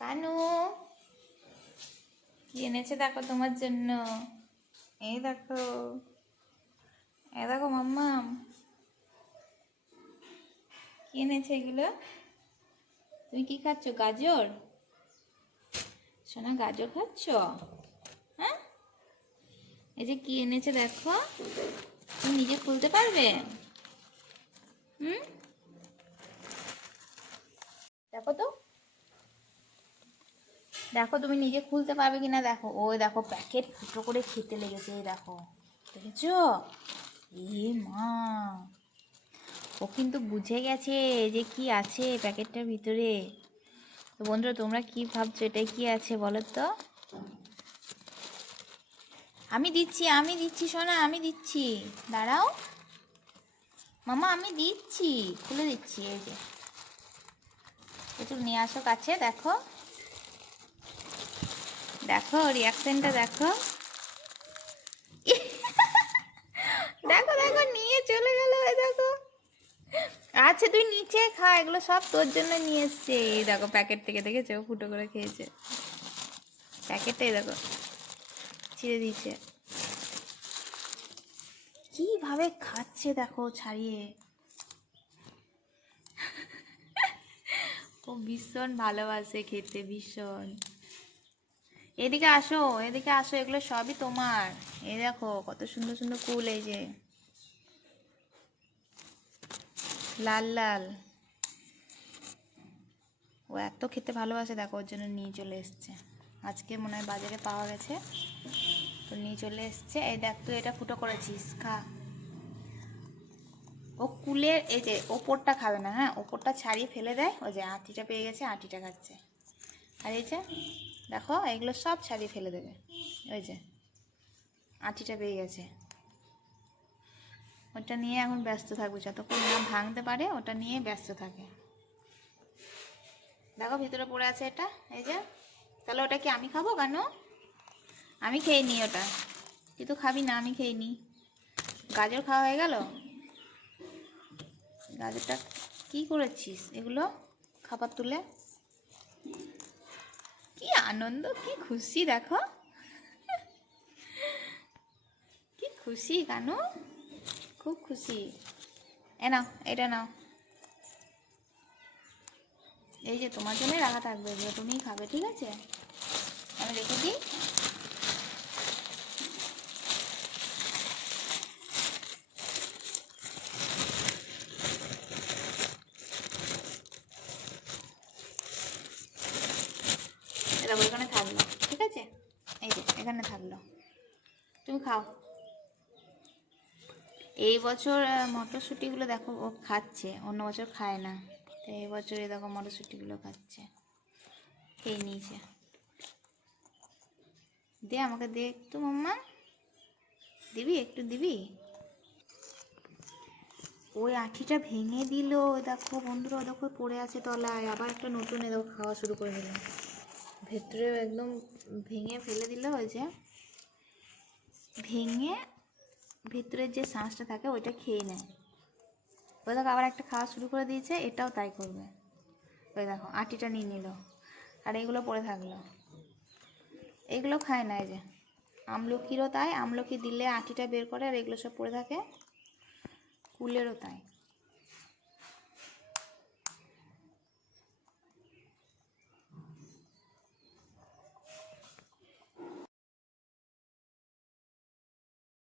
কানু কি এনেছে দেখো তোমার জন্য? এই দেখো এই দেখো মাম্মাম। কি এনেছে এগুলো? তুমি কি খাচ্ছ, গাজর? সোনা, গাজর খাচ্ছ? হ্যাঁ? এই যে কি এনেছে দেখো, তুমি নিজে খুলতে পারবে? হুম? দেখো তো। দেখো তুমি নিজে খুলতে পারবে কিনা, দেখো। ওই দেখো প্যাকেট ফুটো করে খেতে লেগেছে, এই দেখো। দেখেছ? এ মা। ও কিন্তু বুঝে গেছে যে কি আছে প্যাকেটটার ভিতরে। তো বন্ধুরা, তোমরা কি ভাবছ? এটাই কি আছে বলো তো? আমি দিচ্ছি আমি দিচ্ছি, সোনা, আমি দিচ্ছি। দাঁড়াও। মামা, আমি দিচ্ছি, খুলে দিচ্ছি, এই যে। একটু নিয়ে আসো কাছে, দেখো। দেখো রিয়াকশনটা দেখো। দেখো দেখো, নিয়ে চলে গেল দেখো। আচ্ছা তুই নিচে খা, এগুলো সব তোর জন্য নিয়ে এসছে। এই দেখো প্যাকেট থেকে দেখেছে? ও ফুটো করে খেয়েছে। প্যাকেটটাই দেখো, ছিঁড়ে দিয়েছে। কীভাবে খাচ্ছে দেখো ছাড়িয়ে? ও ভীষণ ভালোবাসে খেতে, ভীষণ। এদিকে আসো এদিকে আসো, এগুলো সবই তোমার। এ দেখো, কত সুন্দর সুন্দর কুল এই যে। লাল লাল। ও এত খেতে ভালোবাসে, দেখো, ওর জন্য নিয়ে চলে এসছে। আজকে মনে হয় বাজারে পাওয়া গেছে। তো নিয়ে চলে এসছে। এই দেখ, তুই এটা ফুটো করেছিস, খা। ও কুলের, এই যে, ওপরটা খাবে না হ্যাঁ? ওপরটা ছাড়িয়ে ফেলে দেয়। ওই যে আটিটা পেয়ে গেছে, আটিটা খাচ্ছে। আর এই যে দেখো, এগুলো সব ছাড়িয়ে ফেলে দেবে। ওই যে, আটিটা পেয়ে গেছে। ওটা নিয়ে এখন ব্যস্ত থাকবে, যতক্ষণ না ভাঙতে পারে ওটা নিয়ে ব্যস্ত থাকে। দেখো, ভিতরে পড়ে আছে এটা, এই যে। তাহলে ওটা কি আমি খাব কেন? আমি খেয়ে নিই ওটা। তুই তো খাবি না, আমি খেয়ে নিই। গাজর খাওয়া হয়ে গেল? গাজরটা কি করেছিস? এগুলো খাবার তুলে? আনন্দ, কি খুশি, দেখো। কি খুশি, কানু। খুব খুশি। এ নাও, এটা নাও। এই যে তোমার জন্যই রাখা থাকবে, এগুলো তুমিই খাবে, ঠিক আছে? আমি রেখে দিই এটা ওইখানে থাকল ঠিক আছে এই যে এখানে থাকল তুমি খাও। এই বছর মটরশুঁটিগুলো দেখো, ও খাচ্ছে, অন্য বছর খায় না। তো এই বছর এই দেখো মটরশুঁটিগুলো খাচ্ছে। খেয়ে নিয়েছে। দে আমাকে দে একটু, মাম্মা। দিবি, একটু দিবি? ওই আঠিটা ভেঙে দিল দেখো বন্ধুরা দেখো পড়ে আছে তলায়। আবার একটা নতুন এ খাওয়া শুরু করে দিল। ভেতরে একদম ভেঙে ফেলে দিল, ওই যে। ভেঙে ভিতরের যে শাঁসটা থাকে, ওইটা খেয়ে নেয়। ওই দেখো, আবার একটা খাওয়া শুরু করে দিয়েছে, এটাও তাই করবে। ওই দেখো, আটিটা নিয়ে নিল, আর এগুলো পড়ে থাকল। এগুলো খায় না যে। আমলকিরও তাই, আমলকি দিলে আটিটা বের করে, আর এগুলো সব পড়ে থাকে। কুলেরও তাই।